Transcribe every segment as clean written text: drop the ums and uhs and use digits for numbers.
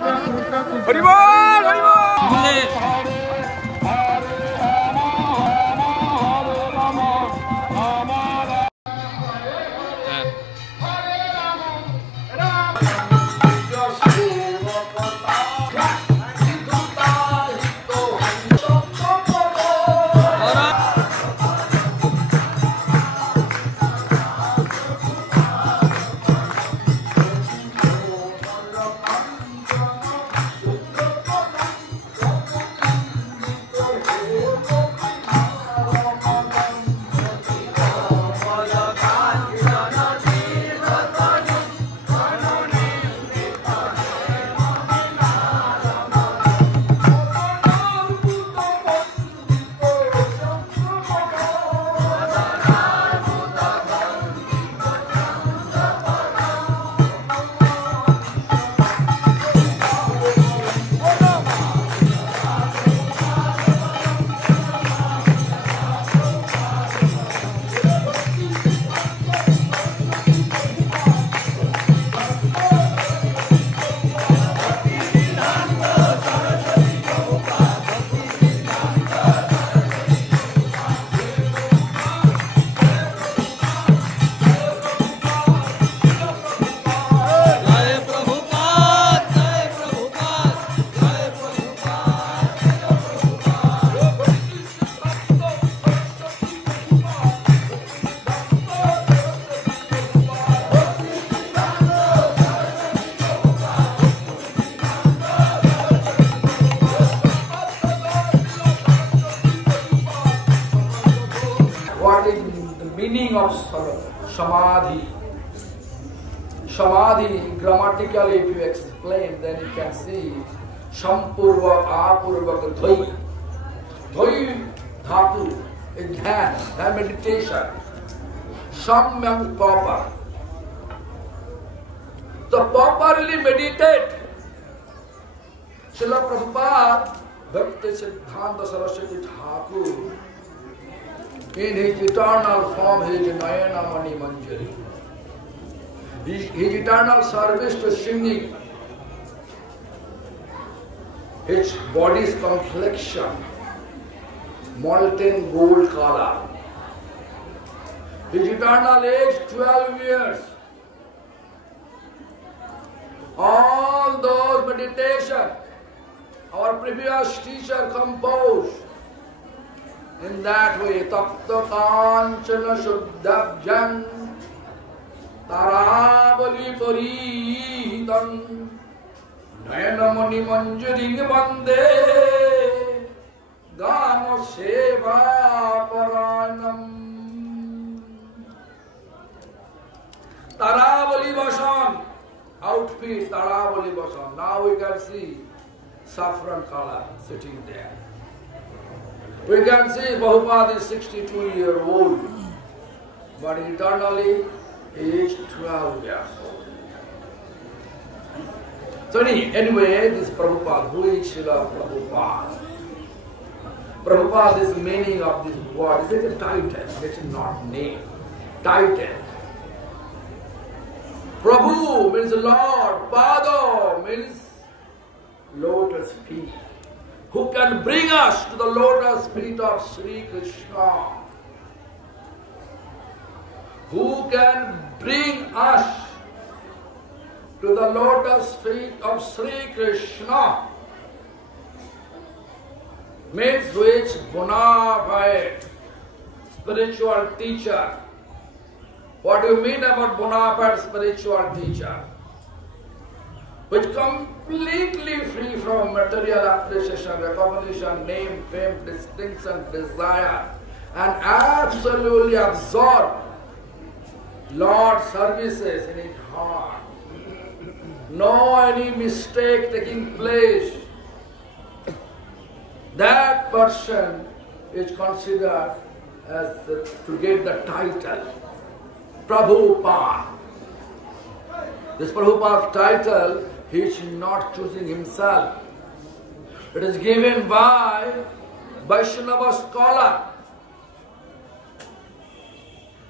Haribol Haribol. What is the meaning of samadhi? Samadhi, grammatically, if you explain, then you can see sampurva, apurva, dvai. Dvai dhatu is dhyan, meditation. Sam means proper. So properly meditate. Srila Prabhupada, Bhakti Siddhanta Saraswati Thakur, in his eternal form, he is Nayana Mani Manjari. His eternal service to singing, his body's complexion, molten gold color. His eternal age, 12 years. All those meditation, our previous teacher composed in that way, Tapta Kanchana Shuddhabjan Tarabali Parihitam Nayanamani Manjari Bande Gana Seva Paranam. Tarabali Vasan, outfit Tarabali Vasan. Now we can see saffron color sitting there. We can see Prabhupada is 62-year-old, but eternally he is 12 years old. So anyway, this Prabhupada, who is Srila Prabhupada? Prabhupada is the meaning of this word. It is a title, it is not name. Title. Prabhu means Lord, Pada means lotus feet. Who can bring us to the lotus feet of Sri Krishna? Who can bring us to the lotus feet of Sri Krishna? Means which bona fide spiritual teacher. What do you mean about bona fide spiritual teacher? Which completely free from material appreciation, recognition, name, fame, distinction, desire, and absolutely absorb Lord's services in his heart. No any mistake taking place. That person is considered as to get the title Prabhupada. This Prabhupada's title, he is not choosing himself. It is given by Vaishnava scholar.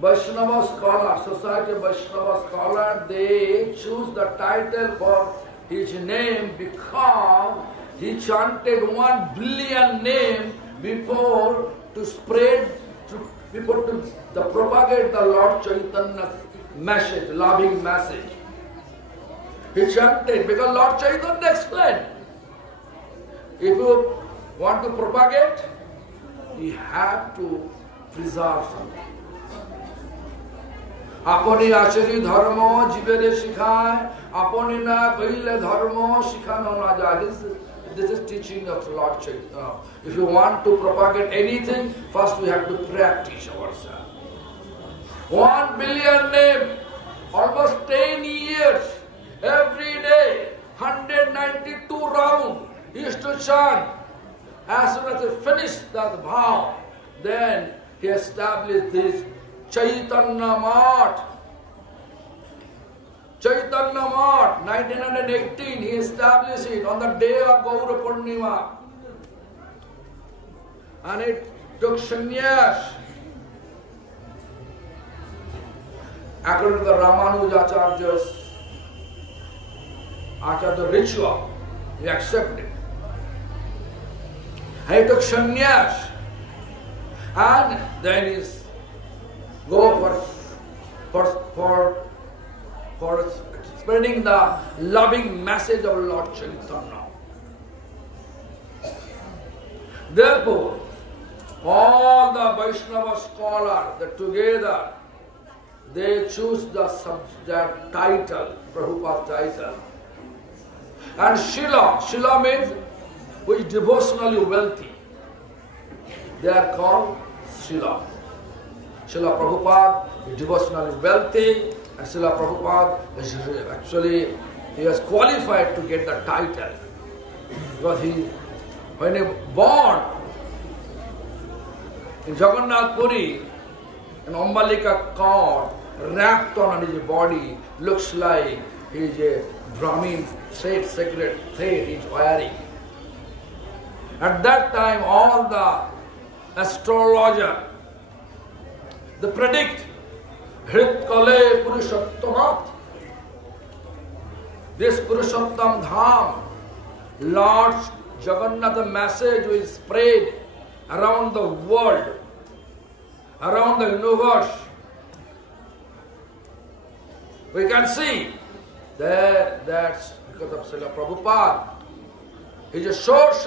Vaishnava scholar, Society of Vaishnava scholar, they choose the title for his name because he chanted 1 billion names before to spread, to propagate the Lord Chaitanya's message, loving message. He chanted because Lord Chaitanya explained. If you want to propagate, you have to preserve something. Apani achari dharma jivere shikhai, apani na kahile dharma shikhano na jai. This is teaching of Lord Chaitanya. If you want to propagate anything, first we have to practice ourselves. 1 billion names, almost 10 years, every day, 192 rounds, he used to chant. As soon as he finished that vow, then he established this Chaitanya Math. Chaitanya Math, 1918, he established it on the day of Gaura Purnima. And it took sannyas. According to the Ramanujacharya's Acharya ritual, he accepted. And he took sannyas. And then he go for spreading the loving message of Lord Chaitanya. Therefore, all the Vaishnava scholars, together, they choose the title, Prabhupada's title. And Shila means who is devotionally wealthy. They are called Shila. Srila Prabhupada is devotionally wealthy, and Srila Prabhupada is actually, he was qualified to get the title. Because when he born in Jagannath Puri, an Ambalika cord wrapped on his body, looks like he is a Brahmin sacred thread he is wearing. At that time, all the astrologers, they predict Hrit Kale Purushottamat. This Purushottam Dham, Lord Jagannath message will spread around the world, around the universe. We can see that's because of Srila Prabhupada. He is a source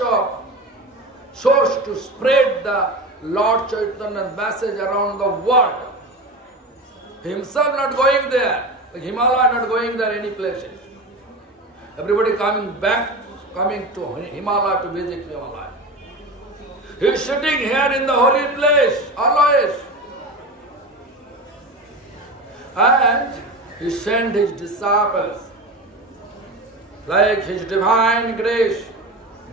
to spread the Lord Chaitanya's message around the world. Himself not going there. Like Himalaya not going there any places. Everybody coming to Himalaya to visit Himalaya. He is sitting here in the holy place, always. And he sent his disciples, like his divine grace,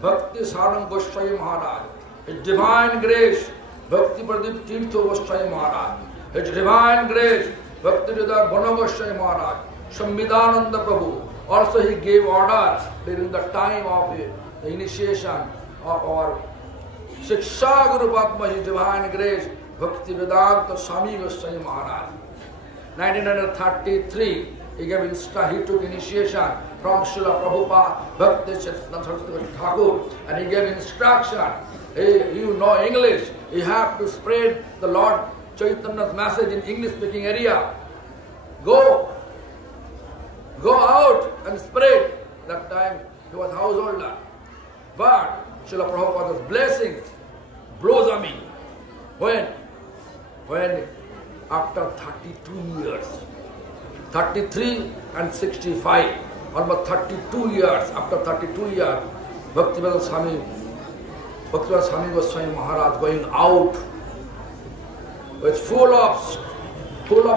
Bhakti Sarang Goswami Maharaj, his divine grace, Bhakti Pradip Tirtha Goswami Maharaj, his divine grace, Bhakti Ridha Bhana Goswami Maharaj, Samvidananda Prabhu. Also he gave order during the time of the initiation of our Shiksha Guru Padma, his divine grace, Bhakti Vedanta Swami Goswami Maharaj. 1933, he took initiation from Srila Prabhupada, Bhakti Saraswati Thakur, and he gave instruction. You know English, you have to spread the Lord Chaitanya's message in English-speaking area. Go out and spread. That time he was householder. But Srila Prabhupada's blessings blossoming. When after 32 years, 33 and 65, almost 32 years, after 32 years, Bhaktivedanta Swami Goswami Maharaj going out with full of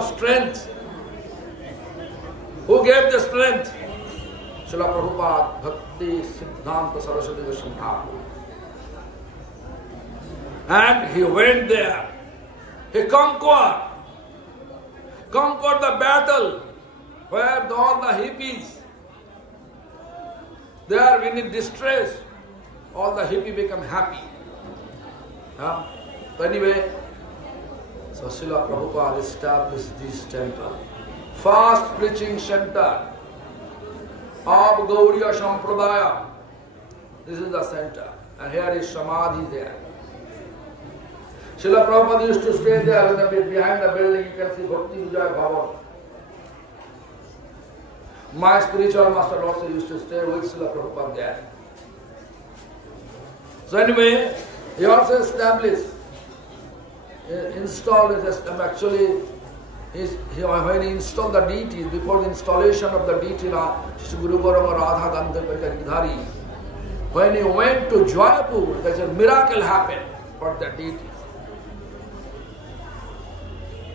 strength. Who gave the strength? Srila Prabhupada, Bhakti Siddhanta Saraswati Goswami Thakur. And he went there. He conquered the battle where all the hippies, they are in distress. All the hippies become happy. So anyway, so Srila Prabhupada established this temple. First preaching center of Gauriya Sampradaya. This is the center. And here is Samadhi there. Srila Prabhupada used to stay there behind the building. You can see Bhakti Vijay Bhavan. My spiritual master also used to stay with Srila Prabhupada there. So anyway, he also established, installed, actually, when he installed the deities, before the installation of the deity, Shri Guru Gauranga Radha Gandharva Gidhari, when he went to Jaipur, there's a miracle happened for the deities.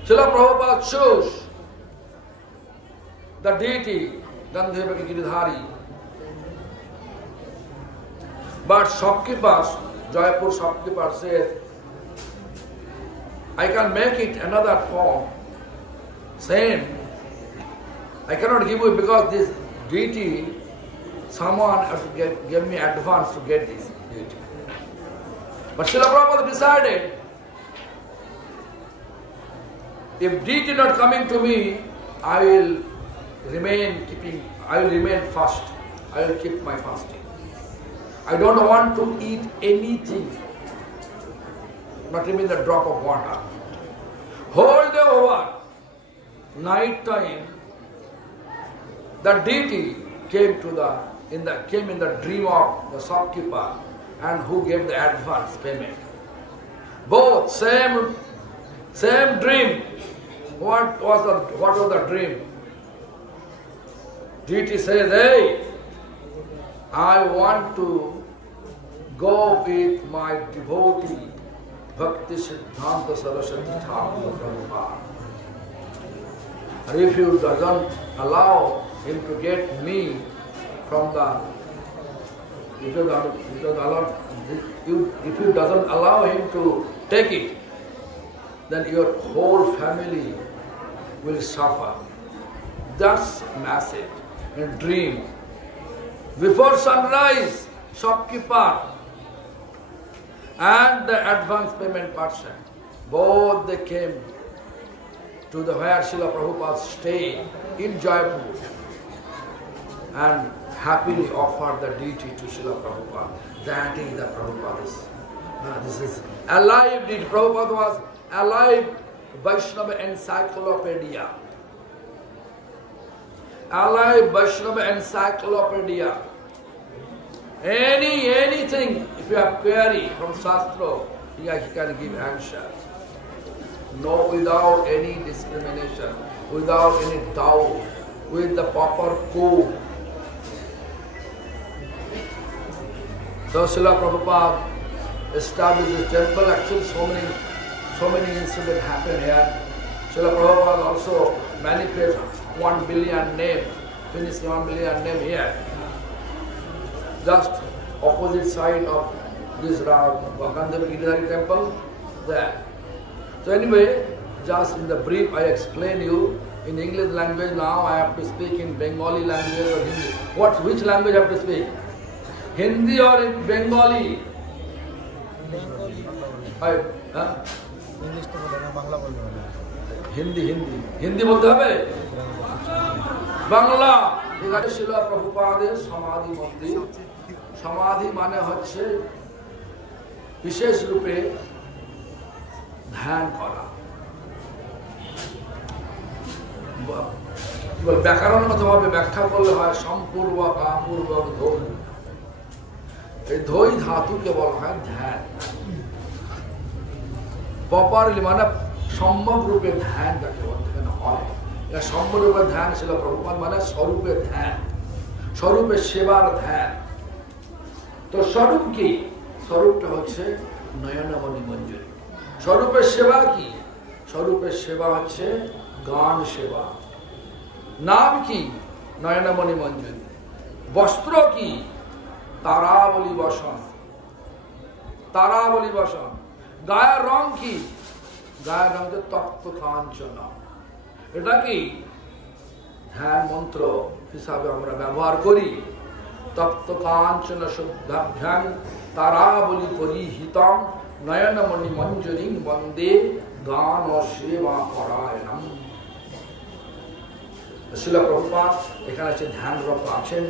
Srila Prabhupada chose the deity, Gandharva Giridhari. But shopkeepers, Jaipur shopkeeper said, I can make it another form, same. I cannot give you because this deity, someone has to give me advance to get this deity. But Srila Prabhupada decided, if deity not coming to me, I will remain fast. I will keep my fasting. I don't want to eat anything, not even the drop of water. Whole day over, night time, the deity came in the dream of the shopkeeper, and who gave the advance payment. Both same dream. What was the dream? Deity says, hey, I want to go with my devotee, Bhakti Siddhanta Saraswati Thakur Prabhupada. And if you doesn't allow him to get me from the, if you doesn't allow him to take it, then your whole family will suffer. That's message and dream. Before sunrise, shopkeeper and the advance payment person, both they came to the where Srila Prabhupada stayed in Jaipur and happily offered the deity to Srila Prabhupada. That is the Prabhupada. This is alive deity. Prabhupada was alive Vaishnava encyclopedia. Alive Vaishnava encyclopedia. Anything, if you have query from Shastra, he can give answer. No, without any discrimination, without any doubt, with the proper code. So Srila Prabhupada established this temple. Actually, so many incidents happen here. Srila Prabhupada also manifests 1 billion name, finished 1 billion name here. Just opposite side of this Gandharva Giridhari temple, there. So anyway, just in the brief I explain you, in English language now I have to speak in Bengali language or Hindi. Which language I have to speak? Hindi or in Bengali? Hindi बोलते हैं बांग्ला এখানে শিলা প্রভুপাদের সমাধি মন্দির সমাধি মানে হচ্ছে বিশেষ রূপে ধ্যান করা ব্যাকরণগতভাবে ব্যাখ্যা করলে হয় সম্পূর্বক আপূর্বক ধৈ এই ধৈ ধাতুকে বলা হয় ধ্যান প্রপারলি মানে সম্যক রূপে ধ্যান যাকে বলতে হয় এটা সম্যক রূপে ধ্যান ছিল প্রভুপাদ মানে স্বরূপে ধ্যান স্বরূপে সেবার ধ্যান তো স্বরূপ কি স্বরূপটা হচ্ছে নয়নমণি মঞ্জুরি স্বরূপের সেবা কি স্বরূপের সেবা হচ্ছে গান সেবা নাম কি নয়নমণি মঞ্জুরি বস্ত্র কি তারাবলী বসন গায়ের রং কি গায়ের রং যে তপ্ত কাঞ্চনা এটা কি ধ্যান মন্ত্র হিসাবে আমরা ব্যবহার করি তপ্ত কাঞ্চন শুদ্ধাভ্যাং তারাবলী পরিহিতম নয়নমণি মঞ্জুরিং বন্দে গান ও সেবা পরায়ণম শিলা প্রভুপাদ এখানে আছে ধ্যানরত আছেন।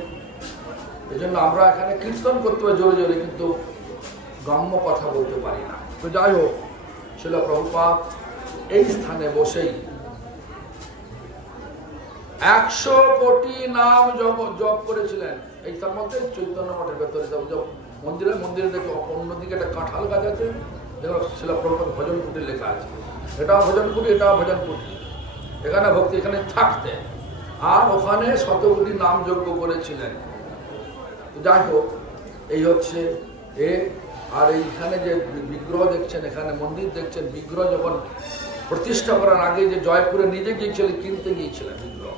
এই জন্য আমরা এখানে কীর্তন করতে পারি জোরে জোরে, কিন্তু গ্রাম্য কথা বলতে পারি না। তো যাই হোক, শিলা প্রভুপাদ এই স্থানে বসেই 100 কোটি নাম জপ করেছিলেন। এই তার মধ্যে চৈতন্য মঠের ভেতরে মন্দিরে দেখো অন্যদিকে একটা কাঁঠাল গাছ আছে, দেখো শিলা প্রভুপাদ ভজন কুটি লেখা আছে। এটাও ভজন কুটি, এটাও ভজন কুটি। এখানে ভক্তি এখানে থাকতে, আর ওখানে 100 কোটি নাম যজ্ঞ করেছিলেন। যাই হোক, এই হচ্ছে আর এইখানে যে বিগ্রহ দেখছেন, এখানে মন্দির দেখছেন, বিগ্রহ যখন প্রতিষ্ঠা করার আগে যে জয়পুরে নিজে গিয়েছিলেন, কিনতে গিয়েছিলেন বিগ্রহ,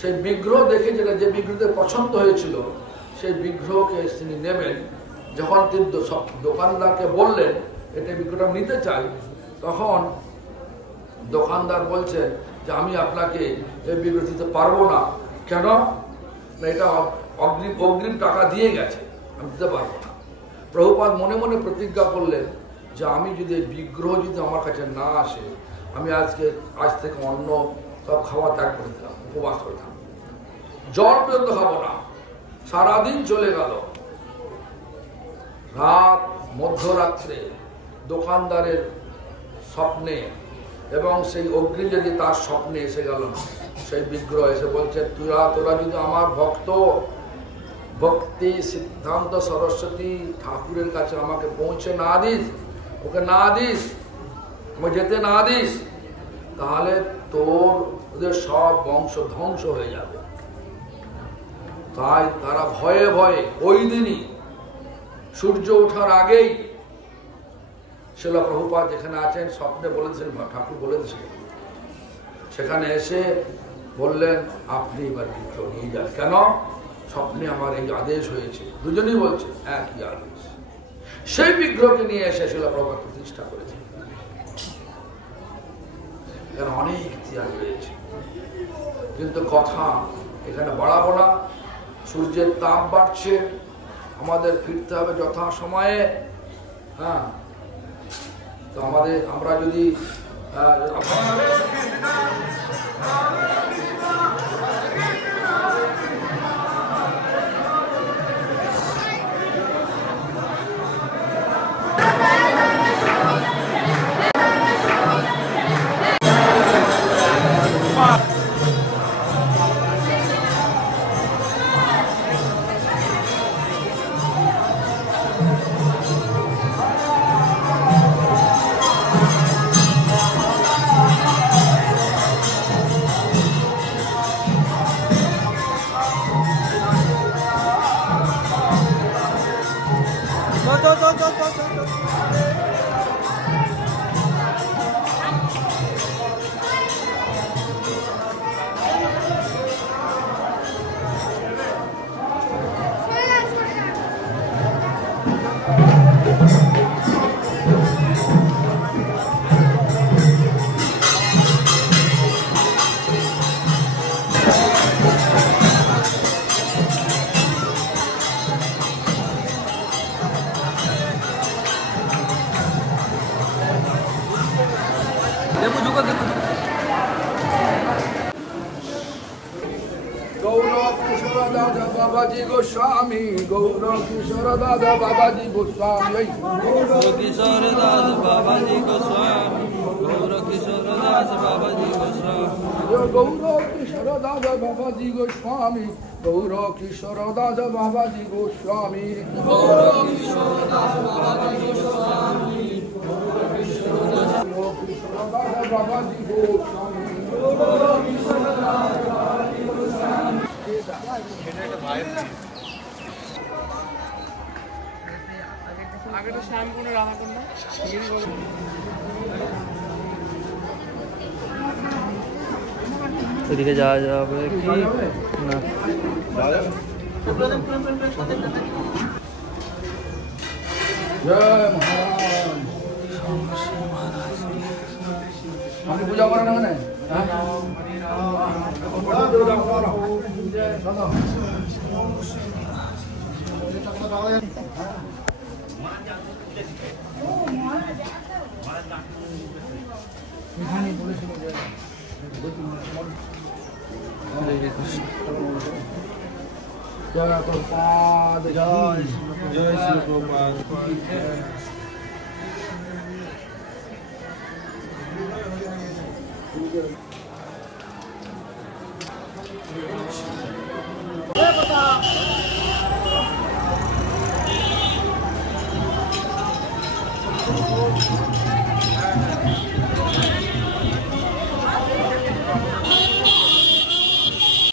সেই বিগ্রহ দেখে যে বিগ্রহতে পছন্দ হয়েছিল সেই বিগ্রহকে তিনি নেবেন। যখন তিনি সব দোকানদারকে বললেন এটা বিগ্রহটা নিতে চাই, তখন দোকানদার বলছেন যে আমি আপনাকে এই বিগ্রহ দিতে পারবো না। কেন? এটা অগ্রিম টাকা দিয়ে গেছে, আমি দিতে পারবো না। প্রভুপাদ মনে মনে প্রতিজ্ঞা করলেন যে আমি যদি বিগ্রহ যদি আমার কাছে না আসে, আমি আজ থেকে অন্য সব খাওয়া ত্যাগ করে দিলাম, উপবাস করে থাকবো, জল পর্যন্ত খাবো না। সারাদিন চলে গেল। রাত মধ্যরাত্রে দোকানদারের স্বপ্নে, এবং সেই অগ্নি যদি তার স্বপ্নে এসে গেল, সেই বিগ্রহ এসে বলছে তোরা যদি আমার ভক্ত ভক্তি সিদ্ধান্ত সরস্বতী ঠাকুরের কাছে আমাকে পৌঁছে না দিস, ওকে না দিস, আমাকে যেতে না দিস, তাহলে ওদের সব বংশ ধ্বংস হয়ে যাবে। তাই তারা ভয়ে ভয়ে ওই দিনই সূর্য ওঠার আগেই শিলা প্রভুপাদ যেখানে আছেন স্বপ্নে বলেছেন, ঠাকুর বলেছেন, সেখানে এসে বললেন আপনি এবার বিগ্রহ নিয়ে যান। কেন? স্বপ্নে আমার এই আদেশ হয়েছে। দুজনেই বলছে একই আদেশ। সেই বিগ্রহকে নিয়ে এসে শিলা প্রভুপাদ প্রতিষ্ঠা করেছেন। এর অনেক ইতিহাস রয়েছে, কিন্তু কথা এখানে বাড়াবো না। সূর্যের তাপ বাড়ছে, আমাদের ফিরতে হবে যথা সময়ে। হ্যাঁ, তো আমরা যদি Babaji Goswami, Gaura Kishora Dada Babaji Goswami, Gaura Kishora Dada Babaji Goswami, Gaura Kishora Dada Babaji Goswami, Gaura Kishora Dada Babaji Goswami, Gaura Kishora Dada Babaji Goswami, Gaura Kishora Dada Babaji Goswami, Gaura Kishora Dada Babaji Goswami, Gaura Kishora Dada Babaji Goswami. আগেটা শ্যামকুন্ড রাধাকুন্ড ওদিকে যাওয়া যাবে কি না? জয় মহারাজ পূজা করেন না? এখানে বলেছিল যে हरे कृष्ण। जय प्रभुपाद जय जय श्री प्रभुपाद। जय